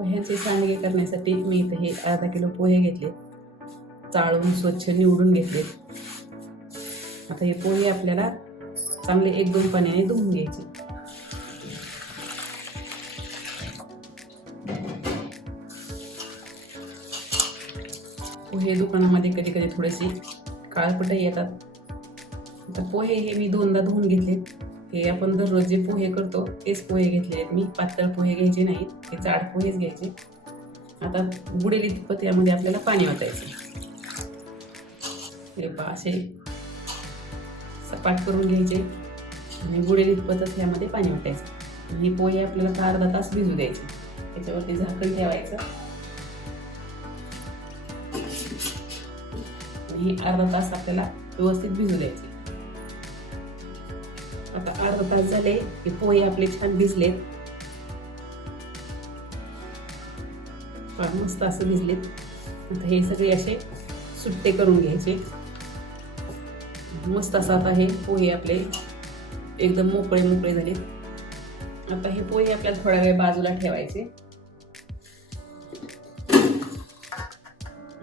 पोह्याचे सांडगे करण्यासाठी मी इथे हे अर्धा किलो पोहे घेतले, चाळून स्वच्छ निवडून घेतले. आता हे पोहे आपल्याला चांगले 1-2 पाण्याने धुवून घ्यायचे. पोहे दुकानामध्ये कधी कधी थोडेसे काळपट येतात. आता पोहे हे मी 2दा धुवून घेतले. हे आपण दररोज जे पोहे करतो तेच पोहे घेतले आहेत मी. पातळ पोहे घ्यायचे नाहीत, हे जाड पोहेच घ्यायचे. आता बुडेल इतपत यामध्ये आपल्याला पाणी ओतायचं. हे असे सपाट करून घ्यायचे आणि बुडेल इतपतच यामध्ये पाणी ओतायचं. हे पोहे आपल्याला अर्धा तास भिजू द्यायचे. त्याच्यावरती झाकण ठेवायचं आणि अर्धा तास आपल्याला व्यवस्थित भिजू द्यायचे. आता अर्धा तास झाले की पोहे आपले छान भिजलेत. मस्त असं भिजलेत. आता हे सगळे असे सुट्टे करून घ्यायचे. मस्त असं आता हे पोहे आपले एकदम मोकळे मोकळे झाले. आता हे पोहे आपल्याला थोडा वेळ बाजूला ठेवायचे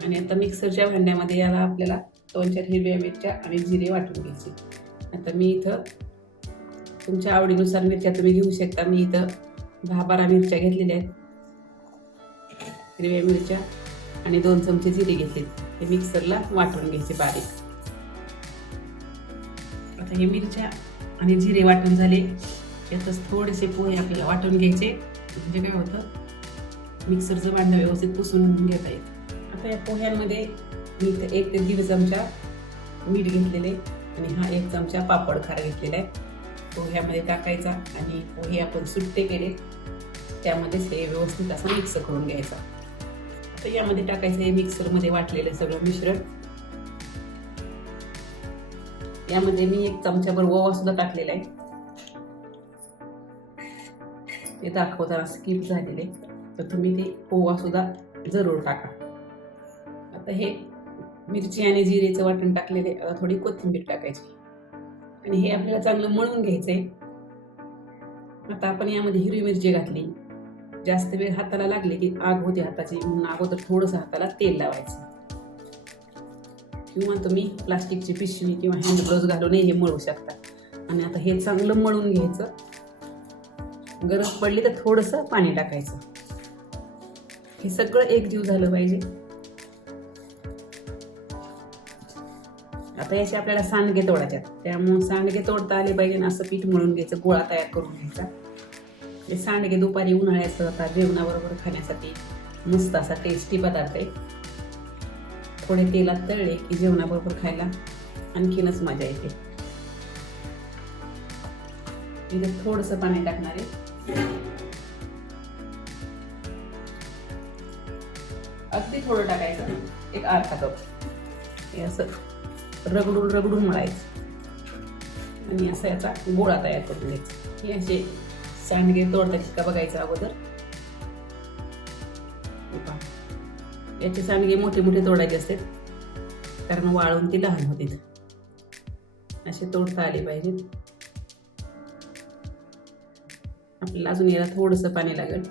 आणि आता मिक्सरच्या भांड्यामध्ये याला आपल्याला 2-4 हिरव्या मिरच्या आणि जिरे वाटून घ्यायचे. आता मी इथं तुमच्या आवडीनुसार मिरच्या तुम्ही घेऊ शकता. मी इथं 10-12 मिरच्या घेतलेल्या आहेत, हिरव्या मिरच्या, आणि 2 चमचे जिरे घेतले. हे मिक्सरला वाटून घ्यायचे बारीक. आता हे मिरच्या आणि जिरे वाटून झाले. यातच थोडेसे पोहे आपल्याला वाटून घ्यायचे, म्हणजे काय होतं मिक्सरचं भांडं व्यवस्थित पुसून घेता येतं. आता या पोह्यांमध्ये मी इथं 1 ते 1.5 चमचा मीठ घेतलेले आणि हा 1 चमचा पापड खार घेतलेला आहे. पोह्यामध्ये टाकायचा आणि पोहे आपण सुट्टे केले त्यामध्येच हे व्यवस्थित असं मिक्स करून घ्यायचा. तर यामध्ये टाकायचं हे मिक्सरमध्ये वाटलेलं सगळं मिश्रण. यामध्ये मी 1 चमचाभर ओवा सुद्धा टाकलेला आहे. ते दाखवताना स्किप झालेले, तर तुम्ही ते ओवा सुद्धा जरूर टाका. आता हे मिरची आणि जिरेचं वाटण टाकलेले, थोडी कोथिंबीर टाकायची आणि हे आपल्याला चांगलं मळून घ्यायचंय. आता आपण यामध्ये हिरवी मिरची घातली. जास्त वेळ हाताला लागले की आग होते हाताची, म्हणून अगोदर थोडंसं हाताला तेल लावायचं किंवा तुम्ही प्लास्टिकची पिशवी किंवा हँड ग्लोव्ज घालून हे मळू शकता. आणि आता हे चांगलं मळून घ्यायचं. गरज पडली तर थोडंसं पाणी टाकायचं. हे सगळं एकजीव झालं पाहिजे. आता याचे आपल्याला सांडगे तोडायचे, त्यामुळे सांडगे तोडता आले पाहिजे असं पीठ मळून घ्यायचं, गोळा तयार करून घ्यायचा. हे सांडगे दुपारी उन्हाळ्याचं आता जेवणाबरोबर खाण्यासाठी मस्त असा टेस्टी पदार्थ आहे. थोडे तेलात तळले की जेवणाबरोबर खायला आणखीनच मजा येते. इथे थोडंसं पाणी टाकणार आहे, अगदी थोडं टाकायचं, 1 अर्धा कप. हे असं रगडून रगडून मळायचं आणि असा याचा गोळा तयार करून द्यायचा. हे असे सांडगे तोडतात का बघायचं अगोदर. याचे सांडगे मोठे मोठे तोडायचे असतात, कारण वाळून ते लहान होते. असे तोडता आले पाहिजे. आपल्याला अजून याला थोडंसं पाणी लागेल.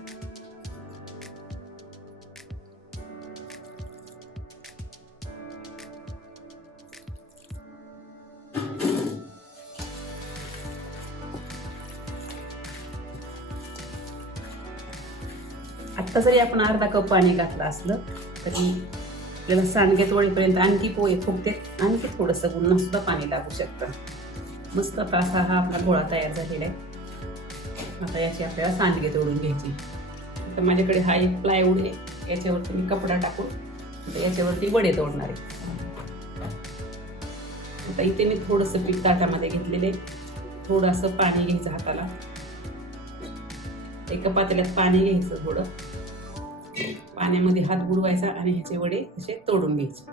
आत्ता जरी आपण अर्धा कप पाणी घातलं असलं तरी आपल्याला सांडगे तोडेपर्यंत आणखी पोहे फुगते, आणखी थोडंसं पुन्हा सुद्धा पाणी टाकू शकतं. मस्त असा हा आपला गोळा तयार झालेला आहे. आता याची आपल्याला सांडगे तोडून घ्यायची. तर माझ्याकडे हा एक प्लायवूड आहे, याच्यावरती मी कपडा टाकून याच्यावरती वडे तोडणार आहे. आता इथे मी थोडंसं पीठ ताटामध्ये घेतलेले, थोडंसं पाणी घ्यायचं हाताला. एका पातेल्यात पाणी घ्यायचं, थोडं पाण्यामध्ये हात बुडवायचा आणि ह्याचे वडे असे तोडून घ्यायचे.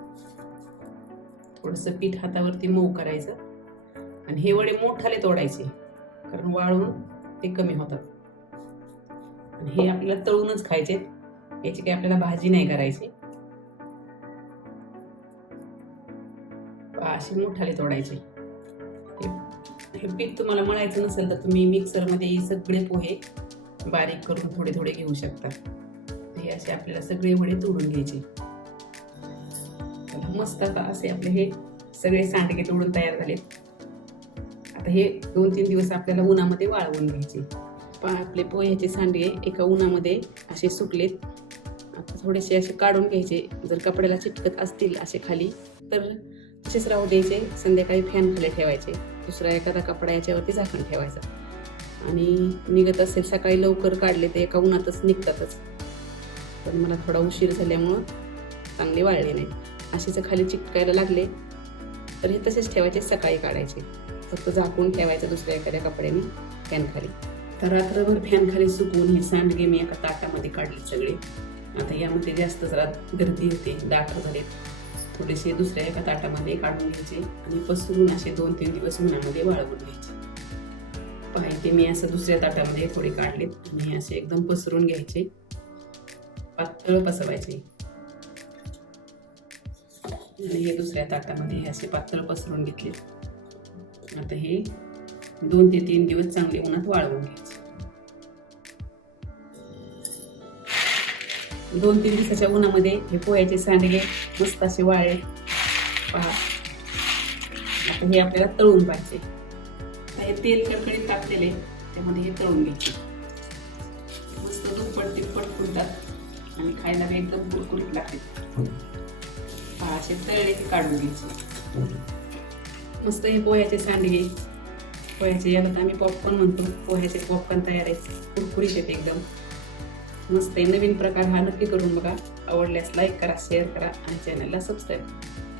थोडंसं पीठ हातावरती मऊ करायचं आणि हे वडे मोठाले तोडायचे, कारण वाळून ते कमी होतात. आणि हे आपल्याला तळूनच खायचे, याची काही आपल्याला भाजी नाही करायची. असे मोठाले तोडायचे. हे पीठ तुम्हाला मळायचं नसेल तर तुम्ही मिक्सरमध्ये सगळे पोहे बारीक करून थोडे थोडे घेऊ शकता. असे आपल्याला सगळे वडे तोडून घ्यायचे. मस्त आता असे आपले हे सगळे सांडगे तोडून तयार झाले. आता हे 2-3 दिवस आपल्याला उन्हामध्ये वाळवून घ्यायचे. आपले पोह्याचे सांडगे एका उन्हामध्ये असे सुकलेत. आता थोडेसे असे काढून घ्यायचे. जर कपड्याला चिटकत असतील असे खाली तर तसेच राहू द्यायचे. संध्याकाळी फॅन खाली ठेवायचे. दुसरा एखादा कपडा याच्यावरती झाकण ठेवायचं आणि निघत असेल सकाळी लवकर काढले तर एका उन्हातच निघतातच. पण मला थोडा उशीर झाल्यामुळं चांगले वाळले नाही. असेच खाली चिटकायला लागले तर हे तसेच ठेवायचे. सकाळी काढायचे. फक्त झाकून ठेवायचं दुसऱ्या एखाद्या कपड्याने फॅन खाली. तर रात्रभर फॅन खाली सुकवून हे सांडगे मी एका ताटामध्ये काढले सगळे. आता यामध्ये जास्त जरा गर्दी होते, दाट झाले. थोडेसे दुसऱ्या एका ताटामध्ये काढून घ्यायचे आणि पसरून असे 2-3 दिवस उन्हामध्ये वाळवून घ्यायचे. पाहिजे मी असं दुसऱ्या ताटामध्ये थोडे काढले आणि असे एकदम पसरून घ्यायचे. पातळ पसरवायचे आणि हे दुसऱ्या ताटामध्ये हे असे पातळ पसरून घेतले. आता हे 2 ते 3 दिवस चांगले उन्हात वाळवून घ्यायचे. 2-3 दिवसाच्या उन्हामध्ये हे पोह्याचे सांडगे मस्त असे वाळले पहा. आता हे आपल्याला तळून पाहिजे. हे तेल कडकडीत टाकलेले त्यामध्ये हे तळून घ्यायचे. मस्त दुप्पट तिप्पट फुलतात आणि खायला बी एकदम कुरकुरीत लागते. पहा असे तळले की काढून घ्यायचे. मस्त हे पोह्याचे सांडगे, पोह्याचे याला तर आम्ही पॉपकॉर्न म्हणतो. पोह्याचे पॉपकॉर्न तयार आहेत. कुरकुरीत आहेत एकदम मस्त. नवीन प्रकार हा नक्की करून बघा. आवडल्यास लाईक करा, शेअर करा आणि चॅनलला सबस्क्राईब करा.